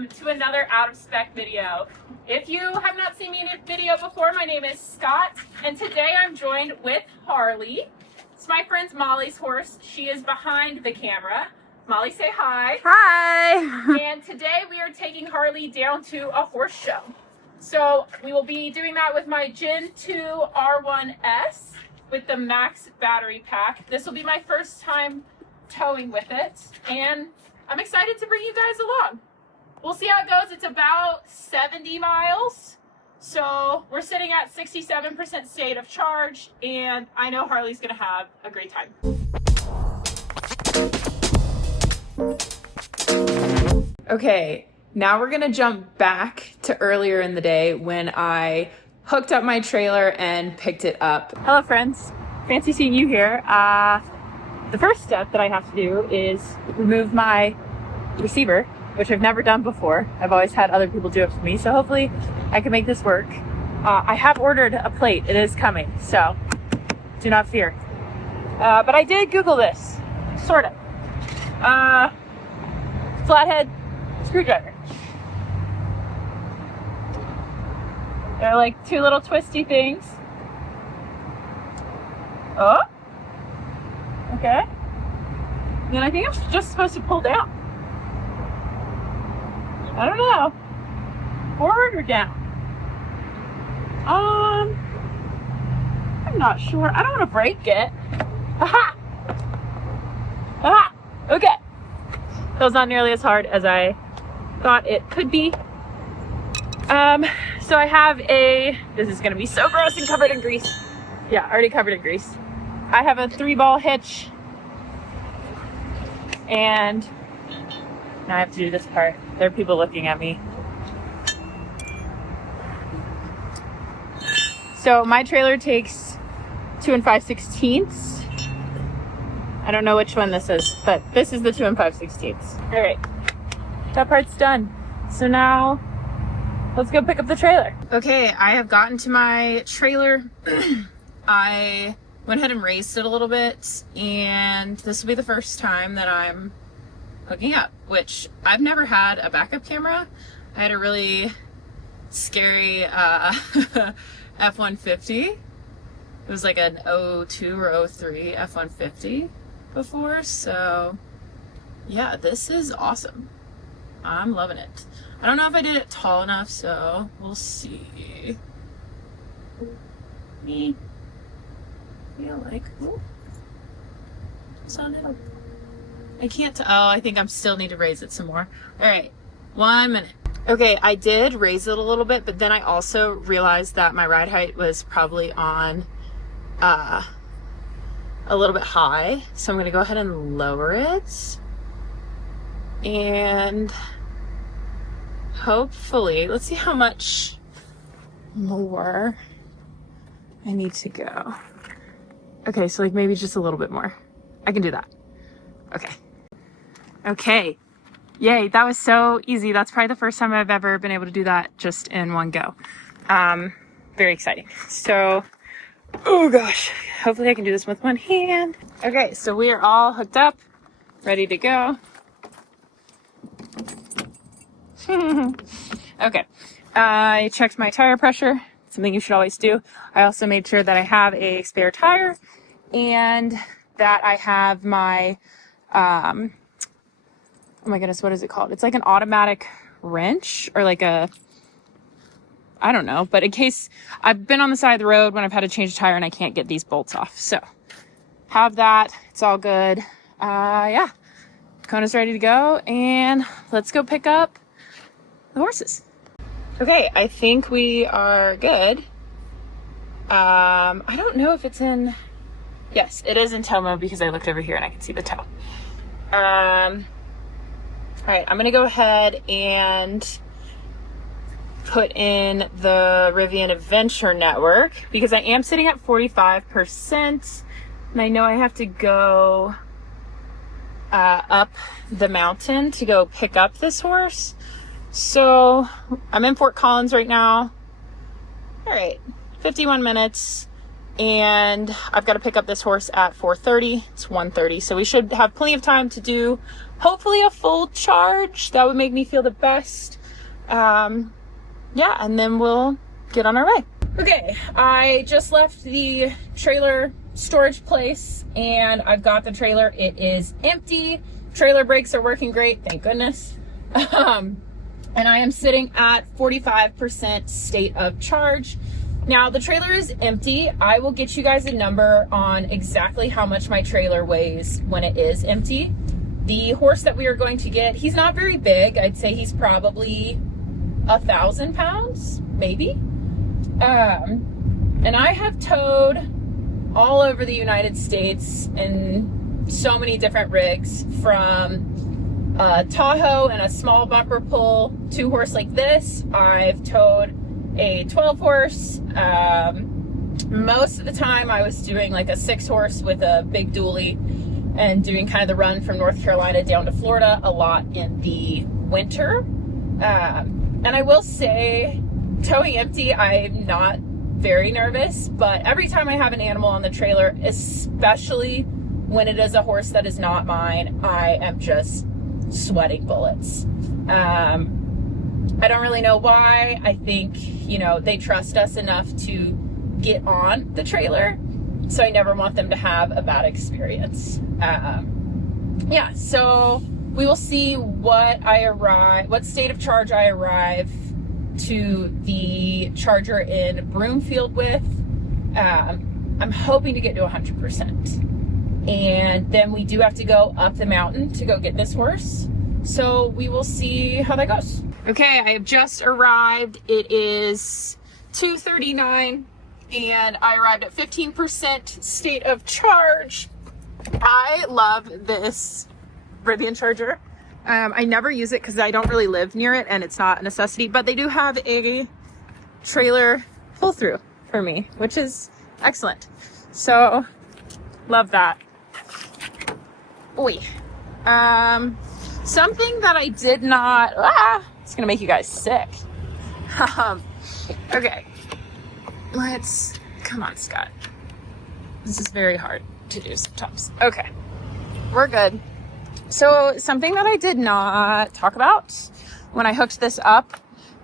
welcome to another Out of Spec video. If you have not seen me in a video before, my name is Scott, and today I'm joined with Harley. It's my friend Molly's horse. She is behind the camera. Molly, say hi. Hi! And today we are taking Harley down to a horse show. So we will be doing that with my Gen 2 R1S with the max battery pack. This will be my first time towing with it, and I'm excited to bring you guys along. We'll see how it goes. It's about 70 miles. So we're sitting at 67% state of charge, and I know Harley's gonna have a great time. Okay, now we're gonna jump back to earlier in the day when I hooked up my trailer and picked it up. Hello friends, fancy seeing you here. The first step that I have to do is remove my receiver, which I've never done before. I've always had other people do it for me, so hopefully I can make this work. I have ordered a plate. It is coming, so do not fear. But I did Google this, sort of. Flathead screwdriver. They're like two little twisty things. Oh, okay. And then I think I'm just supposed to pull down. I don't know. Forward or down? I'm not sure. I don't want to break it. Aha! Aha! Okay. That was not nearly as hard as I thought it could be. So I have this is gonna be so gross and covered in grease. Yeah, already covered in grease. I have a 3-ball hitch, and now I have to do this part. There are people looking at me. So my trailer takes 2 5/16. I don't know which one this is, but this is the 2 5/16. All right, that part's done. So now let's go pick up the trailer. Okay, I have gotten to my trailer. I went ahead and raised it a little bit, and this will be the first time that I'm hooking up, which I've never had a backup camera. I had a really scary F-150. It was like an 02 or 03 F-150 before, so yeah, this is awesome. I'm loving it. I don't know if I did it tall enough, so we'll see. Me feel like, ooh, it's on it. I can't, I think I still need to raise it some more. All right, 1 minute. Okay, I did raise it a little bit, but then I also realized that my ride height was probably on a little bit high. So I'm gonna go ahead and lower it. And hopefully, let's see how much more I need to go. Okay, so like maybe just a little bit more. I can do that. Okay. Okay. Yay, that was so easy. That's probably the first time I've ever been able to do that just in one go. Very exciting. So, oh gosh, hopefully I can do this with one hand. Okay, so we are all hooked up, ready to go. Okay, I checked my tire pressure, something you should always do. I also made sure that I have a spare tire and that I have my, oh my goodness, what is it called? It's like an automatic wrench, or like I don't know, but in case I've been on the side of the road when I've had to change a tire and I can't get these bolts off. So have that, it's all good. Yeah, Kona's ready to go, and let's go pick up the horses. Okay, I think we are good. I don't know if it's in, yes, it is in tow mode because I looked over here and I can see the tow. All right, I'm gonna go ahead and put in the Rivian Adventure Network because I am sitting at 45%, and I know I have to go up the mountain to go pick up this horse. So I'm in Fort Collins right now. All right, 51 minutes, and I've got to pick up this horse at 4:30. It's 1:30, so we should have plenty of time to do hopefully a full charge. That would make me feel the best. Yeah, and then we'll get on our way. Okay, I just left the trailer storage place and I've got the trailer. It is empty. Trailer brakes are working great, thank goodness. And I am sitting at 45% state of charge. Now the trailer is empty. I will get you guys a number on exactly how much my trailer weighs when it is empty. The horse that we are going to get, he's not very big. I'd say he's probably 1,000 pounds, maybe. And I have towed all over the United States in so many different rigs, from Tahoe and a small bumper pull, 2-horse like this. I've towed a 12-horse. Most of the time I was doing like a 6-horse with a big dually and doing kind of the run from North Carolina down to Florida a lot in the winter. And I will say, towing empty, I'm not very nervous, but every time I have an animal on the trailer, especially when it is a horse that is not mine, I am just sweating bullets. I don't really know why. I think, you know, they trust us enough to get on the trailer, so I never want them to have a bad experience. Yeah, so we will see what state of charge I arrive to the charger in Broomfield with. I'm hoping to get to 100%. And then we do have to go up the mountain to go get this horse. So we will see how that goes. Okay, I have just arrived. It is 2:39 and I arrived at 15% state of charge. I love this Rivian charger. I never use it because I don't really live near it and it's not a necessity, but they do have a trailer pull through for me, which is excellent. So love that. Oi. Something that I did not, it's gonna make you guys sick. Okay, come on, Scott. This is very hard to do sometimes. Okay, we're good. So something that I did not talk about when I hooked this up,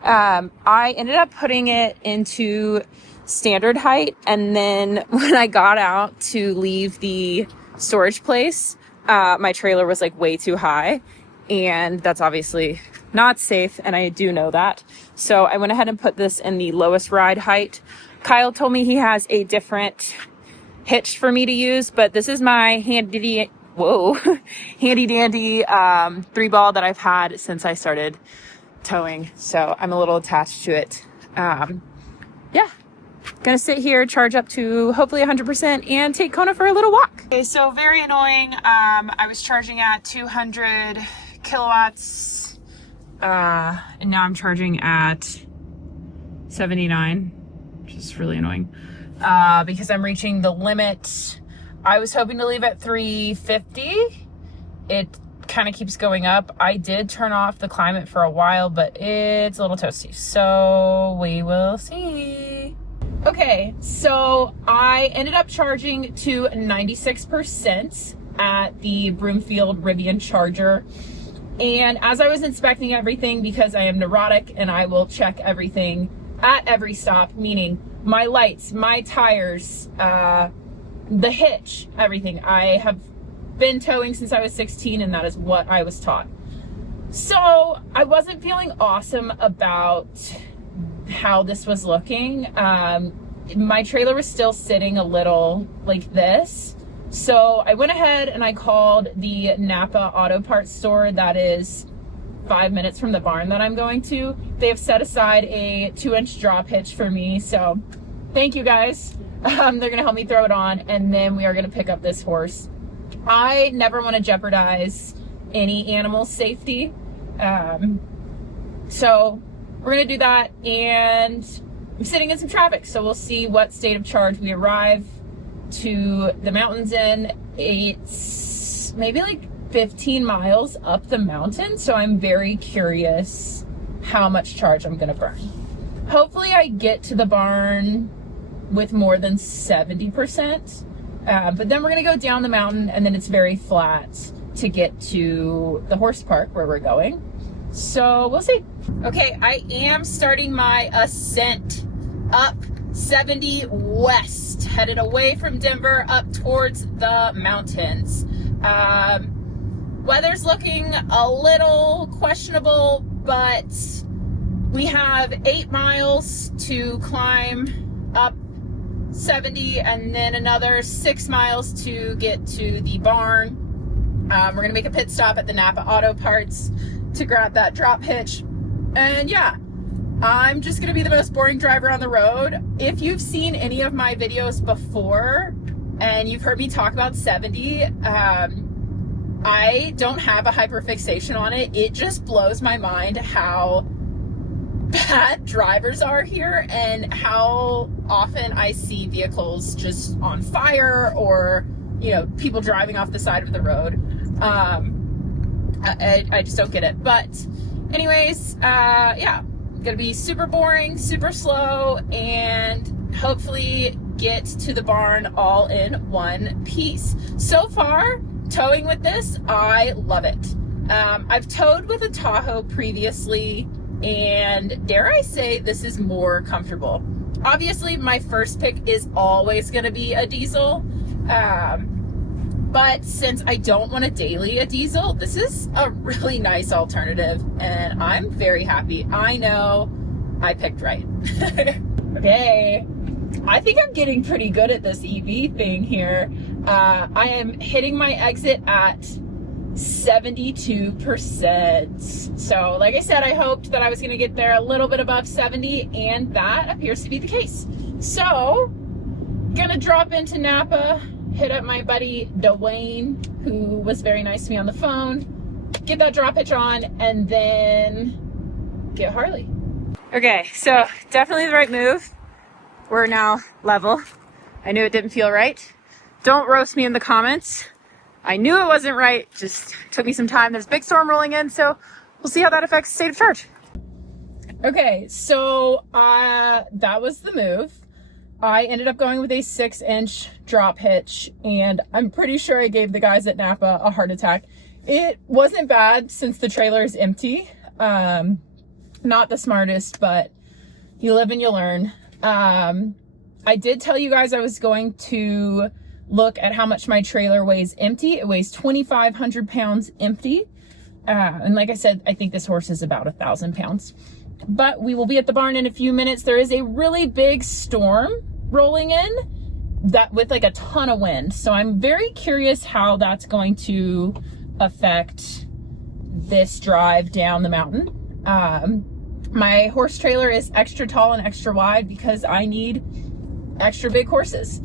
I ended up putting it into standard height. And then when I got out to leave the storage place, my trailer was like way too high, and that's obviously not safe. And I do know that. So I went ahead and put this in the lowest ride height. Kyle told me he has a different hitch for me to use, but this is my handy dandy 3-ball that I've had since I started towing, so I'm a little attached to it. Yeah, gonna sit here, charge up to hopefully 100% and take Kona for a little walk. Okay, so very annoying. I was charging at 200 kilowatts and now I'm charging at 79, which is really annoying because I'm reaching the limit. I was hoping to leave at 350. It kind of keeps going up. I did turn off the climate for a while, but it's a little toasty. So we will see. Okay, so I ended up charging to 96% at the Broomfield Rivian charger. And as I was inspecting everything, because I am neurotic and I will check everything at every stop, meaning my lights, my tires, the hitch, everything. I have been towing since I was 16 and that is what I was taught. So I wasn't feeling awesome about how this was looking. My trailer was still sitting a little like this. So I went ahead and I called the Napa Auto Parts store that is 5 minutes from the barn that I'm going to. They have set aside a 2-inch drop hitch for me. So thank you guys. They're gonna help me throw it on, and then we are gonna pick up this horse. I never want to jeopardize any animal's safety, so we're gonna do that. And I'm sitting in some traffic, so we'll see what state of charge we arrive to the mountains in. It's maybe like 15 miles up the mountain, so I'm very curious how much charge I'm gonna burn. Hopefully I get to the barn with more than 70%. But then we're gonna go down the mountain, and then it's very flat to get to the horse park where we're going. So we'll see. Okay, I am starting my ascent up 70 west, headed away from Denver up towards the mountains. Weather's looking a little questionable, but we have 8 miles to climb up 70 and then another 6 miles to get to the barn. We're gonna make a pit stop at the Napa Auto Parts to grab that drop hitch. And yeah, I'm just gonna be the most boring driver on the road. If you've seen any of my videos before and you've heard me talk about 70, I don't have a hyperfixation on it. It just blows my mind how bad drivers are here and how often I see vehicles just on fire or, you know, people driving off the side of the road. I just don't get it. But anyways, yeah, gonna be super boring, super slow, and hopefully get to the barn all in one piece. So far, towing with this, I love it. I've towed with a Tahoe previously, and dare I say, this is more comfortable. Obviously, my first pick is always going to be a diesel, but since I don't want a daily a diesel, this is a really nice alternative, and I'm very happy. I know I picked right. Okay, I think I'm getting pretty good at this EV thing here. I am hitting my exit at 72%. So like I said, I hoped that I was going to get there a little bit above 70, and that appears to be the case. So gonna drop into Napa, hit up my buddy Dwayne, who was very nice to me on the phone, get that drop hitch on, and then get Harley. Okay, so definitely the right move. We're now level. I knew it didn't feel right. Don't roast me in the comments. I knew it wasn't right, just took me some time. There's a big storm rolling in, so we'll see how that affects state of charge. Okay, so that was the move. I ended up going with a 6-inch drop hitch, and I'm pretty sure I gave the guys at Napa a heart attack. It wasn't bad since the trailer is empty. Not the smartest, but you live and you learn. I did tell you guys I was going to look at how much my trailer weighs empty. It weighs 2,500 pounds empty. And like I said, I think this horse is about 1,000 pounds. But we will be at the barn in a few minutes. There is a really big storm rolling in that with like a ton of wind. So I'm very curious how that's going to affect this drive down the mountain. My horse trailer is extra tall and extra wide because I need extra big horses.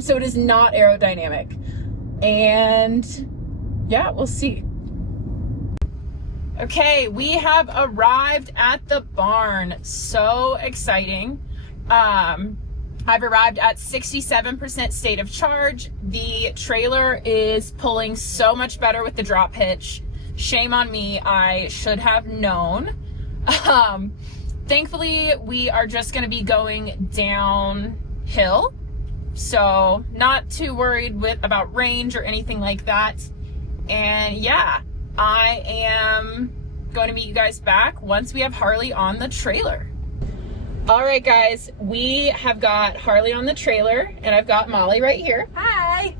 So it is not aerodynamic. And yeah, we'll see. Okay, we have arrived at the barn. So exciting. I've arrived at 67% state of charge. The trailer is pulling so much better with the drop hitch. Shame on me, I should have known. Thankfully, we are just gonna be going downhill. So not too worried about range or anything like that. And yeah, I am going to meet you guys back once we have Harley on the trailer. All right, guys, we have got Harley on the trailer, and I've got Molly right here. Hi.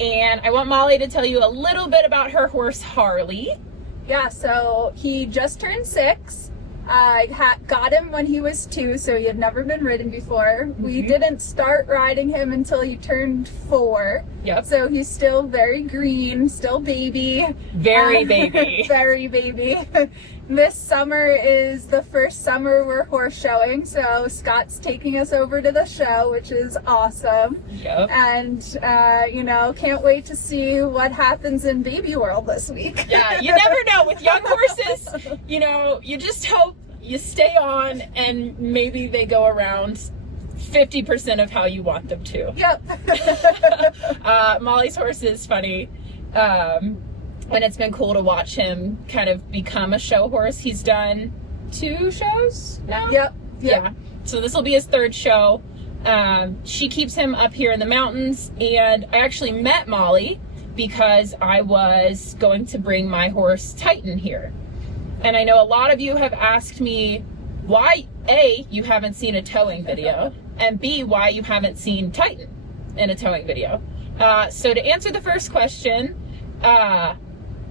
And I want Molly to tell you a little bit about her horse, Harley. Yeah, so he just turned 6. I got him when he was 2, so he had never been ridden before. We didn't start riding him until he turned 4. Yep. So he's still very green, still baby. Very baby. Very baby. This summer is the first summer we're horse showing, so Scott's taking us over to the show, which is awesome. Yep. And, you know, can't wait to see what happens in baby world this week. Yeah, you never know. With young horses, you know, you just hope you stay on and maybe they go around 50% of how you want them to. Yep. Molly's horse is funny. And it's been cool to watch him kind of become a show horse. He's done 2 shows now? Yep. Yeah. So this will be his 3rd show. She keeps him up here in the mountains, and I actually met Molly because I was going to bring my horse Titan here. And I know a lot of you have asked me why, A, you haven't seen a towing video, and B, why you haven't seen Titan in a towing video. So to answer the first question,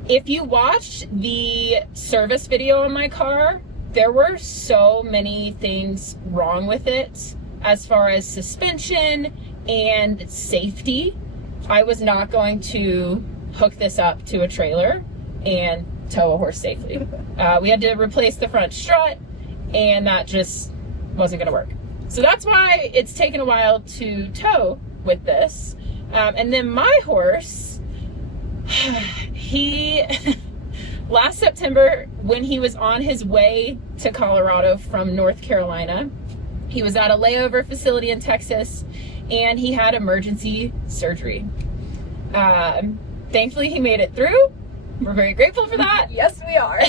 if you watched the service video on my car, there were so many things wrong with it as far as suspension and safety. I was not going to hook this up to a trailer and tow a horse safely. We had to replace the front strut, and that just wasn't going to work. So that's why it's taken a while to tow with this. And then my horse, he last September, when he was on his way to Colorado from North Carolina, he was at a layover facility in Texas, and he had emergency surgery. Thankfully, he made it through. We're very grateful for that. Yes, we are.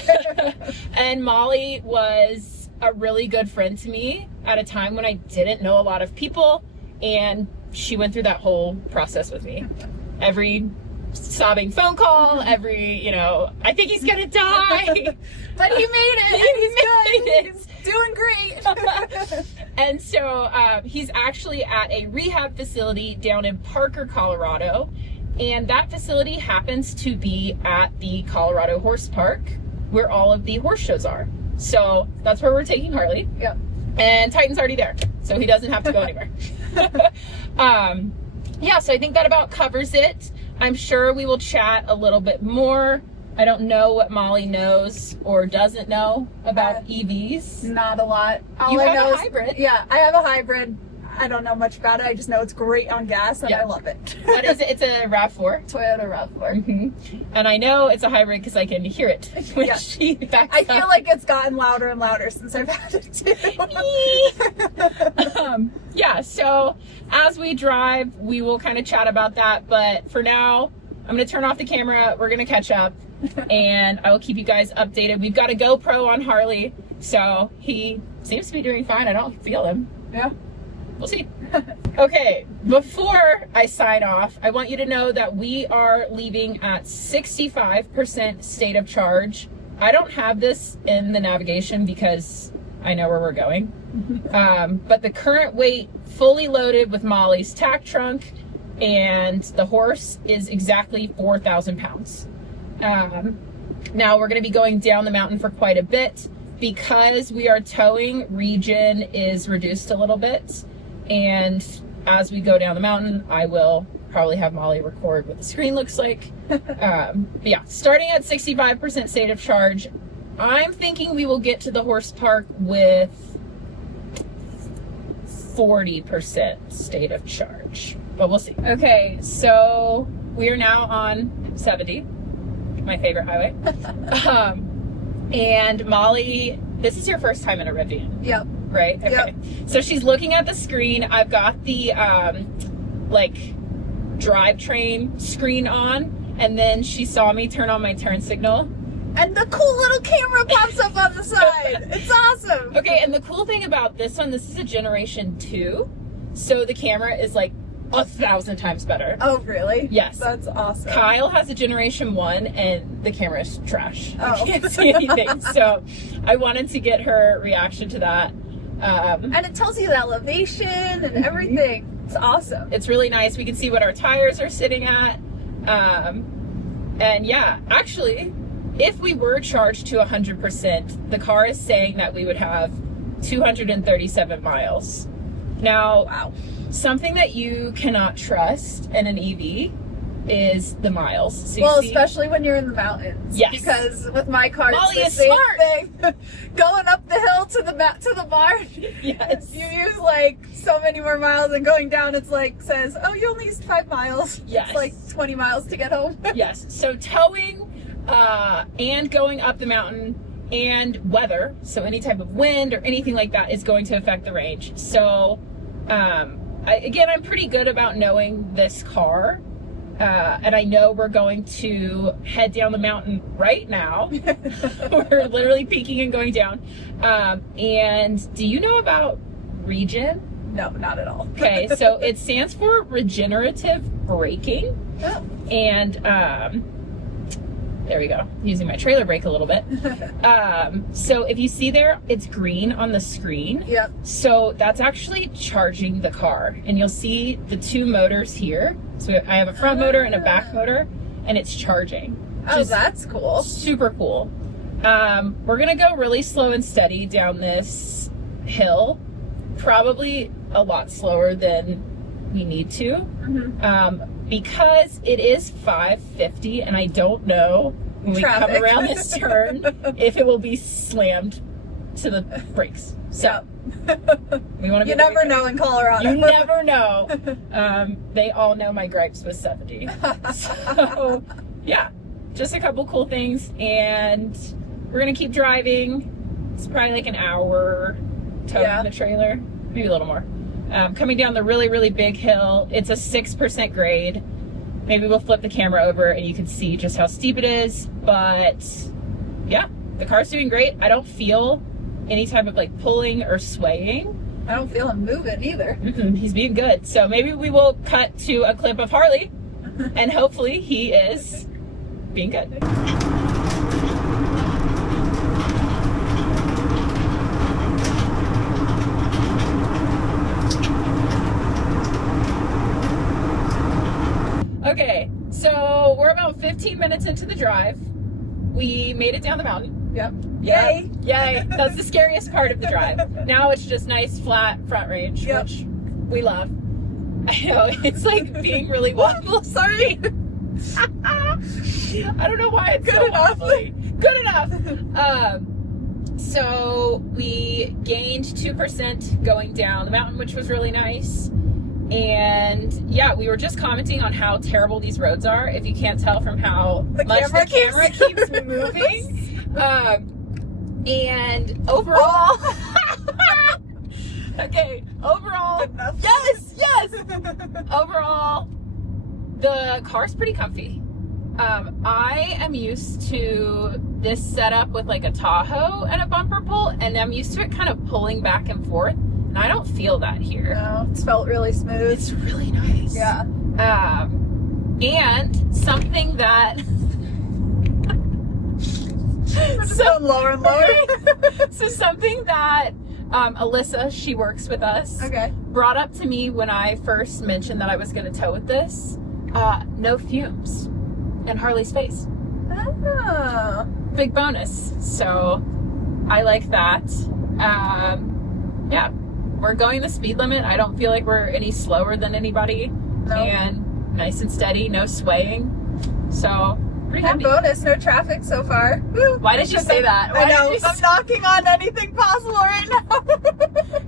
And Molly was a really good friend to me at a time when I didn't know a lot of people, and she went through that whole process with me. Every sobbing phone call, I think he's gonna die. But he made it. He's doing great. And so he's actually at a rehab facility down in Parker, Colorado. And that facility happens to be at the Colorado Horse Park, where all of the horse shows are. So that's where we're taking Harley. Yep. And Titan's already there, so he doesn't have to go anywhere. Yeah, so I think that about covers it. I'm sure we will chat a little bit more. I don't know what Molly knows or doesn't know about EVs. Not a lot. All You I have know a is, hybrid. Yeah, I have a hybrid. I don't know much about it. I just know it's great on gas, and Yeah. I love it. What is it? It's a RAV4. Toyota RAV4. Mm-hmm. And I know it's a hybrid because I can hear it when Yeah. she backs I up. feel like it's gotten louder and louder since I've had it too. Yeah, so as we drive, we will kind of chat about that. But for now, I'm going to turn off the camera. We're going to catch up, and I will keep you guys updated. We've got a GoPro on Harley, so he seems to be doing fine. I don't feel him. Yeah. We'll see. Okay, before I sign off, I want you to know that we are leaving at 65% state of charge. I don't have this in the navigation because I know where we're going. But the current weight, fully loaded with Molly's tack trunk and the horse, is exactly 4,000 pounds. Now we're going to be going down the mountain for quite a bit. Because we are towing, regen is reduced a little bit. And as we go down the mountain, I will probably have Molly record what the screen looks like. But yeah, starting at 65% state of charge, I'm thinking we will get to the horse park with 40% state of charge, but we'll see. Okay, so we are now on 70, my favorite highway. And Molly, this is your first time in a Rivian. Yep. Right? Okay. Yep. So she's looking at the screen. I've got the drivetrain screen on, and then she saw me turn on my turn signal. And the cool little camera pops up on the side. It's awesome. Okay, and the cool thing about this one, this is a Generation 2, so the camera is like 1,000 times better. Oh, really? Yes. That's awesome. Kyle has a Generation 1, and the camera is trash. Oh. You can't see anything. So I wanted to get her reaction to that. And it tells you the elevation and everything. It's awesome. It's really nice. We can see what our tires are sitting at. And yeah, actually, if we were charged to 100%, the car is saying that we would have 237 miles. Now, Wow. something that you cannot trust in an EV is the miles. So you Well, see- especially when you're in the mountains. Yes. Because with my car, Molly it's is the same smart. thing. Going up the hill to the barn. Yes. You use like so many more miles, and going down, it's like says, "Oh, you only used 5 miles." Yes. It's like 20 miles to get home. Yes. So towing and going up the mountain and weather, so any type of wind or anything like that, is going to affect the range. So I'm pretty good about knowing this car. And I know we're going to head down the mountain right now. We're literally peaking and going down. And do you know about regen? No, not at all. Okay, so it stands for regenerative braking. Oh. And there we go, using my trailer brake a little bit. So if you see there, it's green on the screen. Yep. So that's actually charging the car. And you'll see the two motors here. So I have a front motor and a back motor, and it's charging. Oh, that's cool. Super cool. We're gonna go really slow and steady down this hill, probably a lot slower than we need to, because it is 550, and I don't know when we come around this turn if it will be slammed to the brakes. So we want to. You never know in Colorado. You never know. They all know my gripes with 70. So yeah, just a couple cool things, and we're gonna keep driving. It's probably like an hour towing the trailer, maybe a little more. Coming down the really, really big hill. It's a 6% grade. Maybe we'll flip the camera over and you can see just how steep it is. But yeah, the car's doing great. I don't feel any type of like pulling or swaying. I don't feel him moving either. He's being good. So maybe we will cut to a clip of Harley and hopefully he is being good. Okay, so we're about 15 minutes into the drive. We made it down the mountain. Yep. Yay! Yay! That's the scariest part of the drive. Now it's just nice, flat front range, which we love. I know, it's like being really wobbly. Sorry. I don't know why it's so wobbly. Good enough. So we gained 2% going down the mountain, which was really nice. And yeah, we were just commenting on how terrible these roads are. If you can't tell from how much the camera keeps moving. And overall, okay, overall, yes. Overall, the car's pretty comfy. I am used to this setup with like a Tahoe and a bumper pull, and I'm used to it kind of pulling back and forth. I don't feel that here. No, it's felt really smooth. It's really nice. Yeah. And something that so lower and lower. So something that Alyssa, she works with us, brought up to me when I first mentioned that I was going to tow with this. No fumes in Harley's face. Oh. Big bonus. So I like that. Yeah. We're going the speed limit. I don't feel like we're any slower than anybody. Nope. And nice and steady, no swaying. So pretty happy. And bonus, no traffic so far. Woo. Why did you say that? I know, I'm knocking on anything possible right now.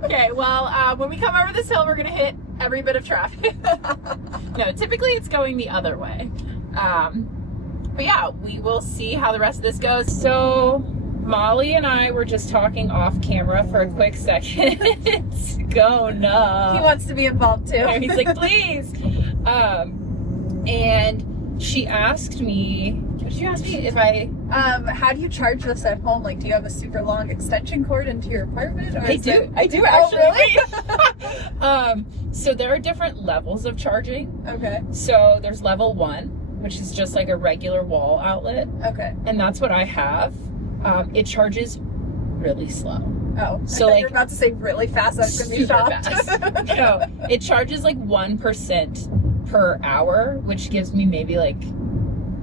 Okay, well, when we come over this hill, we're gonna hit every bit of traffic. No, typically it's going the other way. But yeah, we will see how the rest of this goes. So Molly and I were just talking off camera for a quick second. Go nuts. He wants to be involved too. He's like, please. And she asked me, what did you ask me? If I... how do you charge this at home? Like, do you have a super long extension cord into your apartment? Or I do actually. Oh, really? So there are different levels of charging. Okay. So there's level 1, which is just like a regular wall outlet. Okay. And that's what I have. It charges really slow. Oh, so I thought like you were about to say really fast. I was going to be shocked. Fast. No, it charges like 1% per hour, which gives me maybe like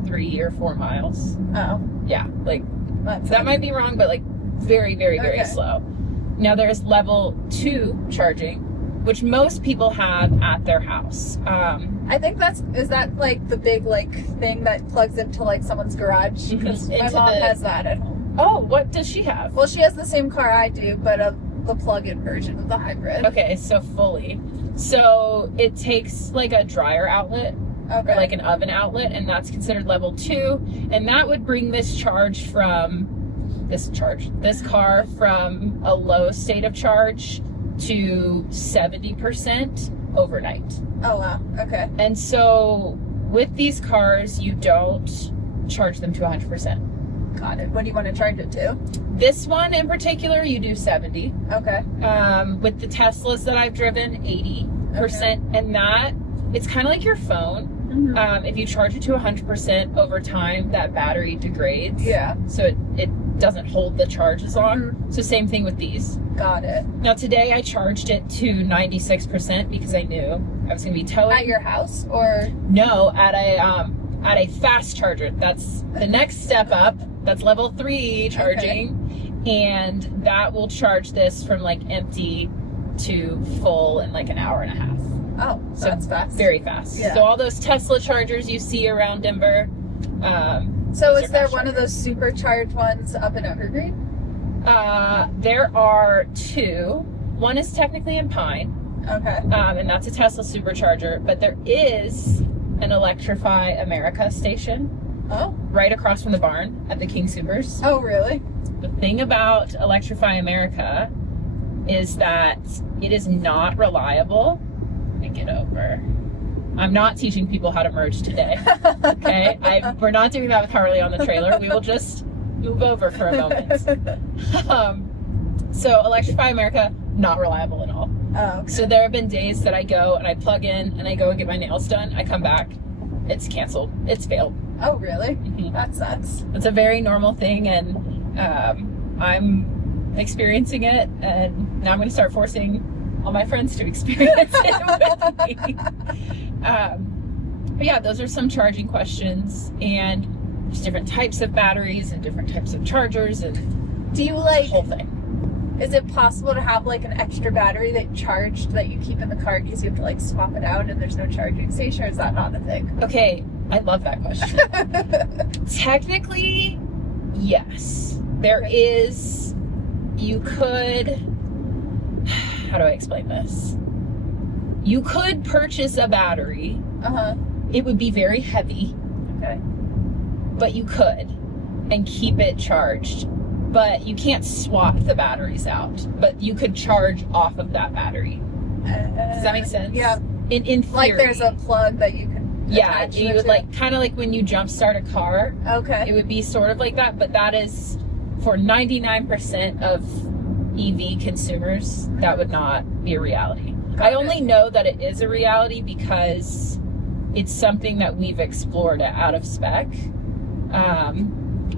3 or 4 miles. Oh, yeah, like that's that might be wrong, but like very, very, very slow. Now there's level 2 charging, which most people have at their house. I think is that like the big like thing that plugs into like someone's garage? Because my mom has that at home. Oh, what does she have? Well, she has the same car I do, but the plug-in version of the hybrid. Okay, so fully. So it takes like a dryer outlet or like an oven outlet, and that's considered level 2. And that would bring this car from a low state of charge to 70% overnight. Oh, wow. Okay. And so with these cars, you don't charge them to 100%. Got it. What do you want to charge it to? This one in particular, you do 70. Okay. With the Teslas that I've driven, 80%. And that, it's kind of like your phone. If you charge it to 100% over time, that battery degrades. Yeah. So it doesn't hold the charge as long. So same thing with these. Got it. Now today I charged it to 96% because I knew I was going to be towing. At your house or? No, at a fast charger. That's the next step up. That's level 3 charging. Okay. And that will charge this from like empty to full in like an hour and a half. Oh, so that's fast. Very fast. Yeah. So all those Tesla chargers you see around Denver. So is there one of those supercharged ones up in Evergreen? There are 2. One is technically in Pine. Okay. And that's a Tesla supercharger. But there is an Electrify America station. Oh. Right across from the barn at the King Soopers. Oh, really? The thing about Electrify America is that it is not reliable. Get over. I'm not teaching people how to merge today. Okay? We're not doing that with Harley on the trailer. We will just move over for a moment. So Electrify America, not reliable at all. Oh, okay. So there have been days that I go and I plug in and I go and get my nails done. I come back, it's canceled. It's failed. Oh, really? Mm-hmm. That sucks. It's a very normal thing, and I'm experiencing it, and now I'm going to start forcing all my friends to experience it with me. But yeah, those are some charging questions, and there's different types of batteries and different types of chargers, and do you like the whole thing. Is it possible to have like an extra battery that you charged that you keep in the car because you have to like swap it out and there's no charging station, or is that not a thing? Okay, I love that question. Technically, yes. There is, you could, how do I explain this? You could purchase a battery. It would be very heavy. Okay. But you could, and keep it charged. But you can't swap the batteries out. But you could charge off of that battery. Does that make sense? Yeah. In theory. Like there's a plug that you can attach you it would to. like, kind of like when you jump start a car. Okay. It would be sort of like that, but that is for 99% of EV consumers, that would not be a reality. I only know that it is a reality because it's something that we've explored out of Spec.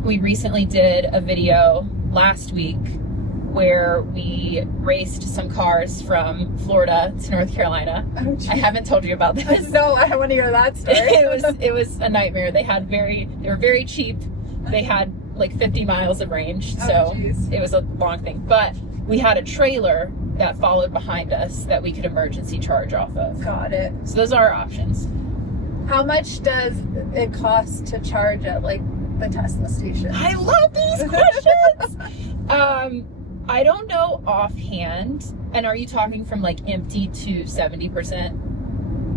We recently did a video last week where we raced some cars from Florida to North Carolina. Oh, I haven't told you about this. No, I want to hear that story. It was a nightmare. They were very cheap. They had like 50 miles of range, so it was a long thing. But we had a trailer that followed behind us that we could emergency charge off of. Got it. So those are our options. How much does it cost to charge at like the Tesla station? I love these questions. I don't know offhand. And are you talking from like empty to 70%?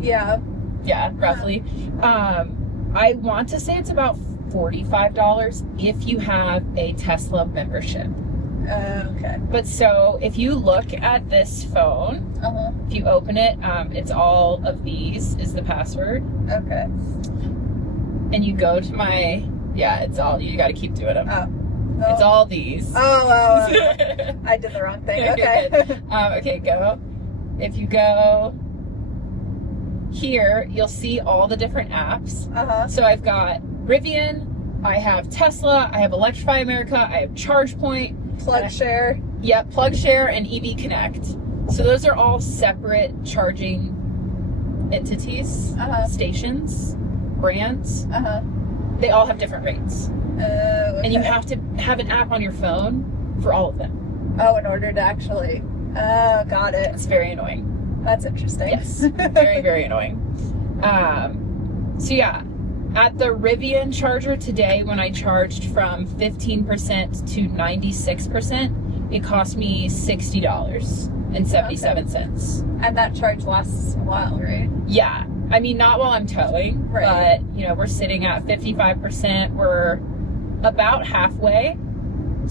Yeah. Yeah, roughly. I want to say it's about $45 if you have a Tesla membership. Okay. But so if you look at this phone, if you open it, it's all of these is the password. Okay. And you go to my, it's all, you got to keep doing them. Oh. It's all these. Oh. I did the wrong thing. Okay. Okay, go. If you go here, you'll see all the different apps. So I've got Rivian, I have Tesla, I have Electrify America, I have ChargePoint, PlugShare. Yeah, PlugShare and EV Connect. So those are all separate charging entities, stations, brands. They all have different rates. Okay. And you have to have an app on your phone for all of them. Oh, in order to actually. Oh, got it. It's very annoying. That's interesting. Yes, very, very annoying. So yeah, at the Rivian charger today, when I charged from 15% to 96%, it cost me $60.77. And that charge lasts a while, right? Yeah. I mean, not while I'm towing, right. But, we're sitting at 55%. We're about halfway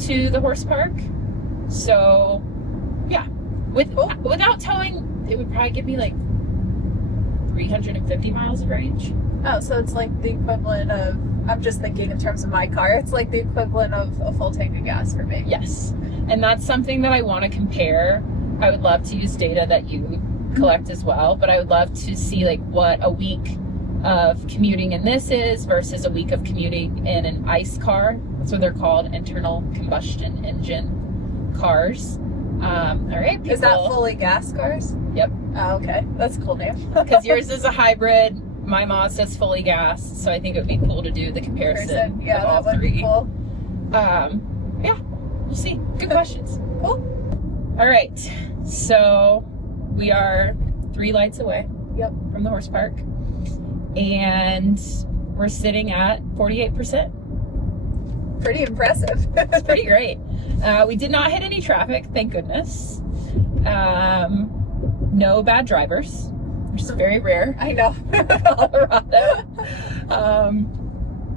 to the horse park. So, yeah. Without towing, it would probably give me like 350 miles of range. Oh, so it's like the equivalent of I'm just thinking in terms of my car. It's like the equivalent of a full tank of gas for me. Yes. And that's something that I want to compare. I would love to use data that you collect as well, but I would love to see like what a week of commuting in this is versus a week of commuting in an ICE car. That's what they're called, internal combustion engine cars. All right, people. Is that fully gas cars? Yep. Oh, okay. That's a cool name. Because yours is a hybrid. My Mazda's fully gas, so I think it would be cool to do the comparison Yeah, of all that would three. be cool. Yeah, we'll see. Good questions. Cool. All right, so we are 3 lights away Yep. from the horse park, and we're sitting at 48%. Pretty impressive. It's pretty great. We did not hit any traffic, thank goodness. No bad drivers, which is very rare. I know. Colorado.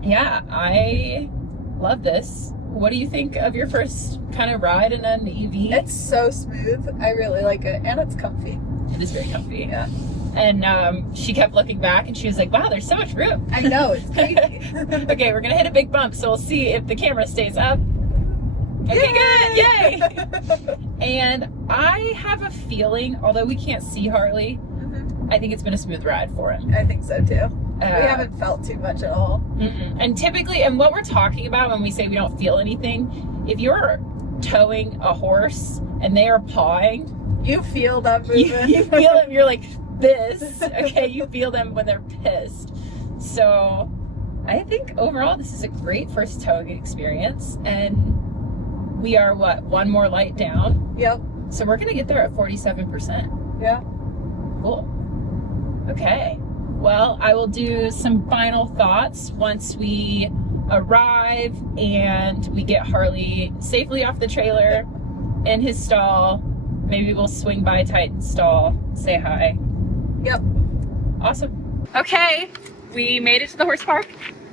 Yeah, I love this. What do you think of your first kind of ride in an EV? It's so smooth. I really like it, and it's comfy. It is very comfy. Yeah. And she kept looking back and she was like, wow, there's so much room. I know, it's crazy. Okay, we're gonna hit a big bump, so we'll see if the camera stays up. Okay, good, yay! And I have a feeling, although we can't see Harley, I think it's been a smooth ride for him. I think so too. We haven't felt too much at all. And typically, and what we're talking about when we say we don't feel anything, if you're towing a horse and they are pawing, You feel that moving. you feel them, you're like this, okay? You feel them when they're pissed. So I think overall this is a great first towing experience, and we are what, 1 more light down? Yep. So we're gonna get there at 47%. Yeah. Cool. Okay. Well, I will do some final thoughts once we arrive and we get Harley safely off the trailer in his stall. Maybe we'll swing by Titan's stall, say hi. Yep. Awesome. Okay, we made it to the horse park.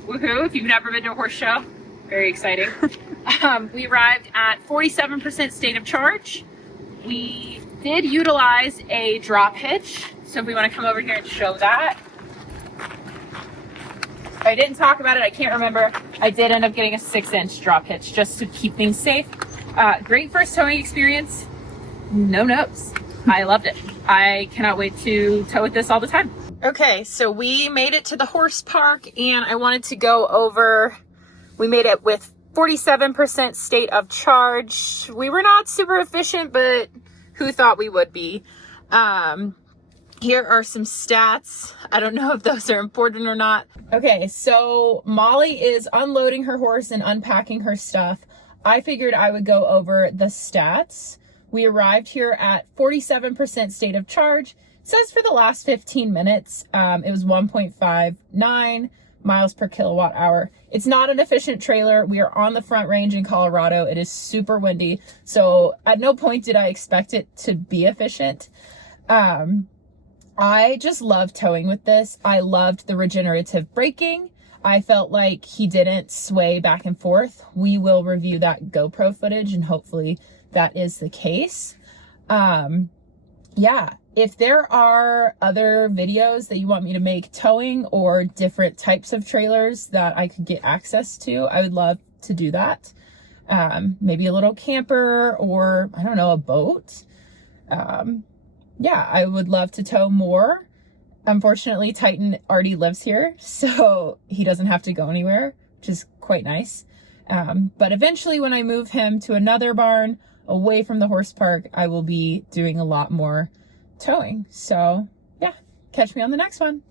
Woohoo, if you've never been to a horse show, very exciting. We arrived at 47% state of charge. We did utilize a drop hitch, so if we want to come over here and show that. I didn't talk about it, I can't remember. I did end up getting a 6-inch drop hitch just to keep things safe. Great first towing experience. No notes. I loved it. I cannot wait to tow with this all the time. Okay, so we made it to the horse park, and I wanted to go over, we made it with 47% state of charge. We were not super efficient, but who thought we would be? Here are some stats. I don't know if those are important or not. Okay, so Molly is unloading her horse and unpacking her stuff. I figured I would go over the stats. We arrived here at 47% state of charge. It says for the last 15 minutes, it was 1.59 miles per kilowatt hour. It's not an efficient trailer. We are on the Front Range in Colorado. It is super windy. So at no point did I expect it to be efficient. I just love towing with this. I loved the regenerative braking. I felt like he didn't sway back and forth. We will review that GoPro footage and hopefully that is the case. Yeah, if there are other videos that you want me to make towing or different types of trailers that I could get access to, I would love to do that. Maybe a little camper or, I don't know, a boat. Yeah, I would love to tow more. Unfortunately, Titan already lives here, so he doesn't have to go anywhere, which is quite nice. But eventually when I move him to another barn away from the horse park, I will be doing a lot more towing. So yeah, catch me on the next one.